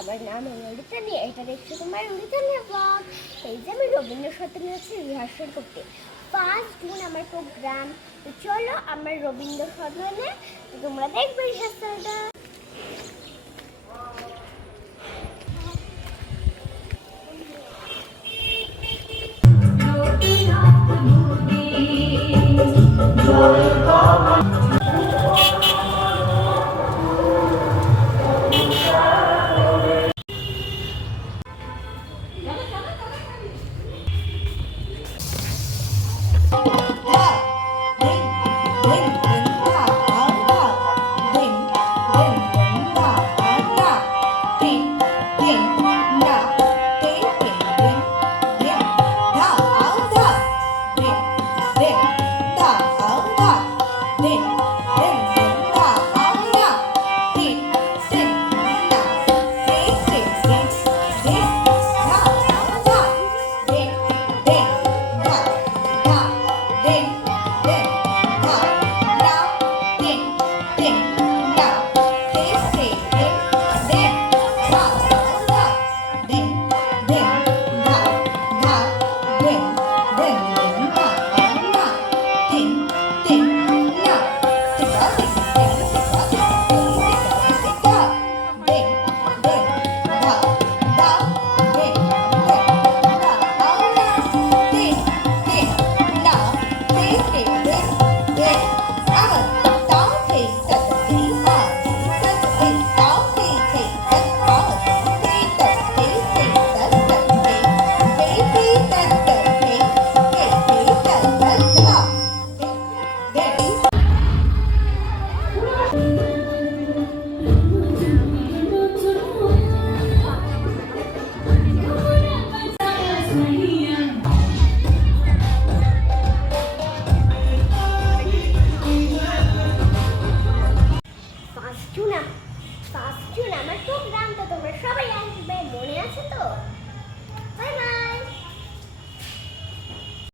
আমার নাম অমৃতানি। এটা দেখছো তোমার অমৃতানি ব্লগ। এই যে আমি রবীন্দ্রসদনে আছি রিহার্সাল করতে। 5 জুন আমার প্রোগ্রাম। তো চলো আমার রবীন্দ্রসদনে তোমরা দেখবে রিহার্সালটা।